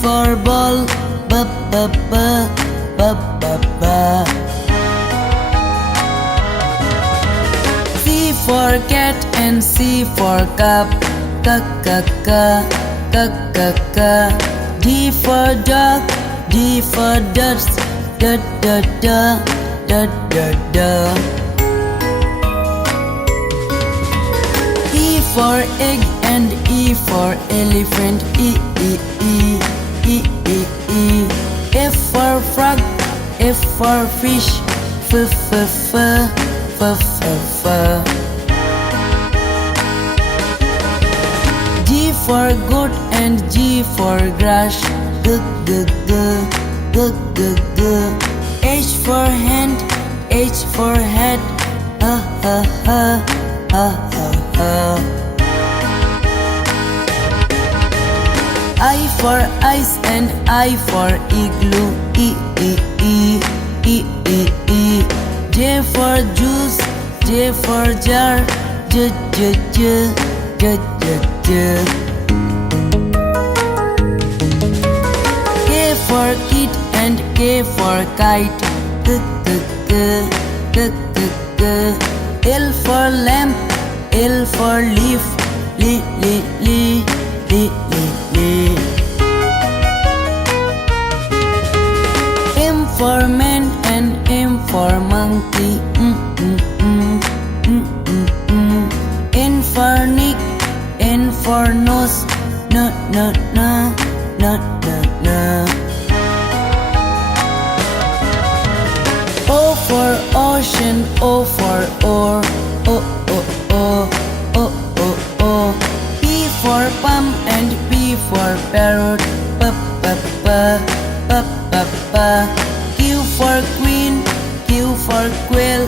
for ball, b b b b b b. C for cat and C for cup, c c c c c c. D for dog, D for ducks, d d d d d d. E for egg and E for elephant, E E E E E E. F for frog, F for fish, F F F F F F. G for goat and G for grass, G G G G G G. H for hand, H for head, ha ha ha ha ha ha. I for ice and I for igloo, E E E E E E. J for juice, J for jar, J J J J J J. K for kit and K for kite, K K K K K K. L for lamp, L for leaf, li li li li li li. M for man and M for monkey, N for Nick, N for nose, n n n n n n. O for ocean, O for oar, O O O O O O. P for palm and P for parrot, P P P P P P. Q for queen, Q for quail,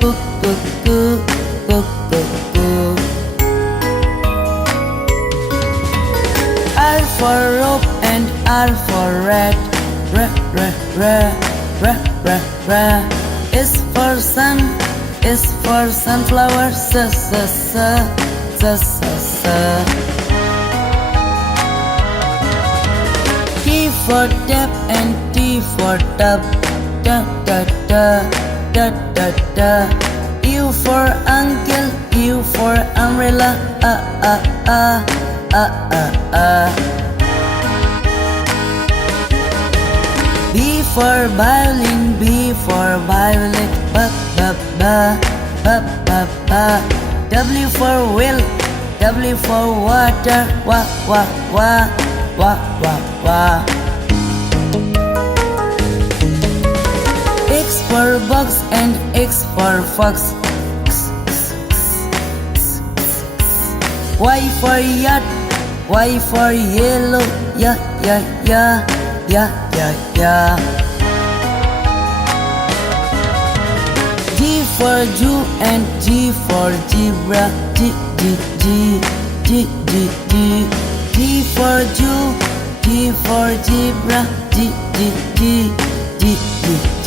Q Q Q Q Q Q. R for rope and R for rat, R R R R R R. S for sun, S for sunflower, S S S S S S. T for tap and T for tub, da da da da da da. U for uncle, U for umbrella, a a a a a a. B for violin, B for violet, b b b b b b. W for whale, W for water, wa wa wa wa wa wa. X for box and X for fox, Y for yacht, Y for yellow, ya ya ya ya ya ya. G for Jew and G for zebra, G G G G G G. G for Jew, G for zebra, G G G G G G.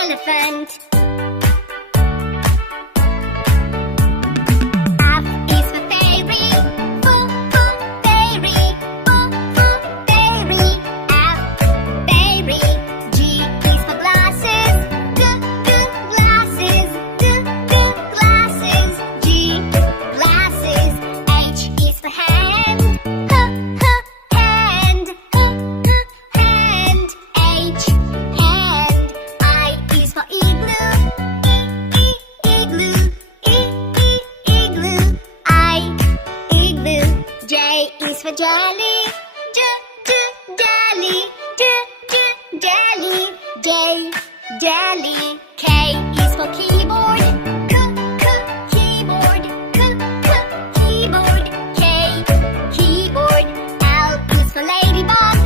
Elephant. Igloo. K is for keyboard. Keyboard. Keyboard. K, keyboard. L is for ladybug.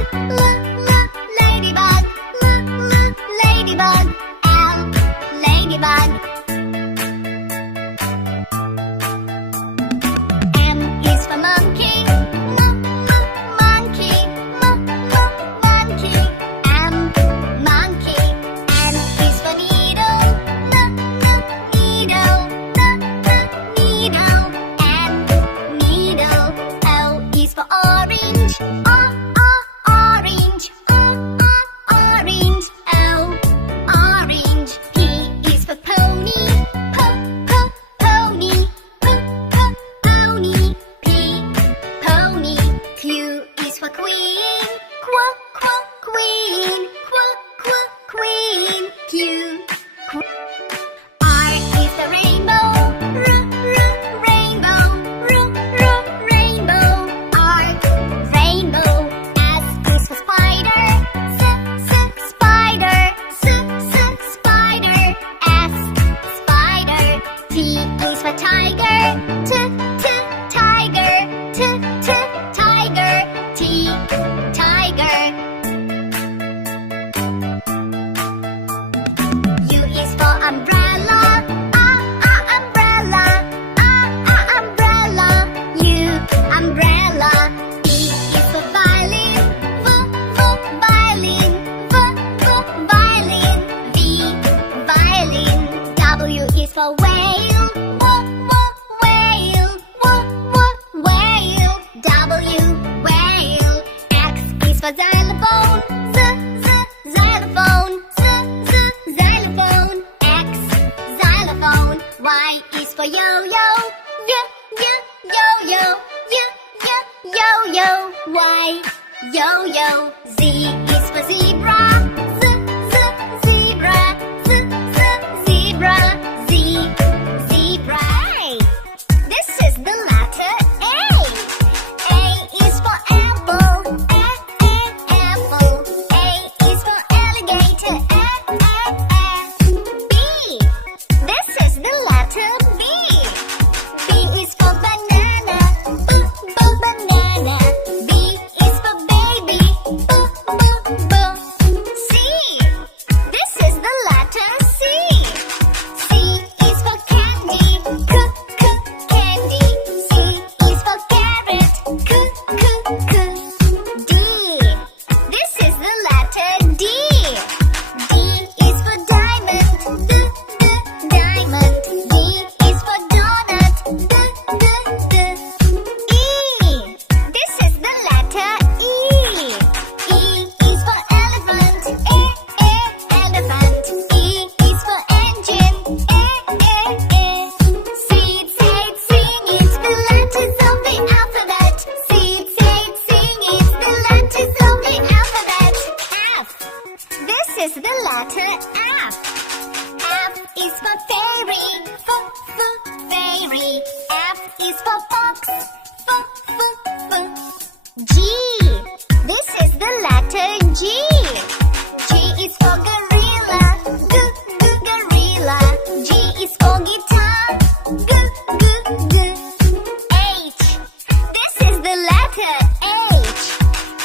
Ladybug. Ladybug. L, ladybug. M is for monkey. Monkey. Monkey. M, monkey. N is for needle. Needle. Needle. N, needle. O is for orange. Orange. Orange. O, orange. P is for pony. Pony. Pony. P, pony. Q is for queen. Queen. Queen. Q. R is the rainbow. Rainbow. Rainbow. R, rainbow. S is for spider. Spider. Spider. S, spider. T is for tiger. Tiger. Tiger. T, tiger. U is for umbrella. Umbrella. Umbrella. U, umbrella. V is for violin. Violin. Violin. V, violin. W is for whale. Whale. Whale. W, whale. X is for xylophone. Xylophone. Xylophone. X, xylophone. Y is for yo-yo. Yo-yo. Yo-yo. Y, yo-yo. Z is for zebra. Zebra. Zebra. Z, zebra. This is the letter A. A is for apple. Apple. A is for alligator. B. This is the letter B. B is for banana. Banana. B is for baby. C. This is the letter C. C is for candy. Candy. C is for carrot. D. This is the letter D. D is for diamond. Diamond. D is for donut. E. This is the letter E. E is for elephant. Elephant. E is for engine. Seed, sing it, the letters of the alphabet. Seed, sing it, the letters of the alphabet. F. This is the letter F. F is for fairy. Fairy. F is for fox. G. This is the letter G. G is for gorilla. Gorilla. G is for guitar. H. This is the letter H.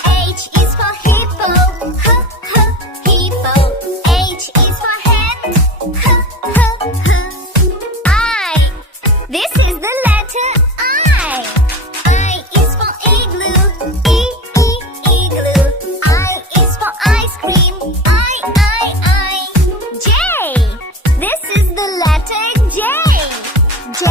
H is for hippo. Hippo. H is for hand. I. This is the letter I. I is for igloo. Igloo. I is for ice cream. I. J. This is the letter J. J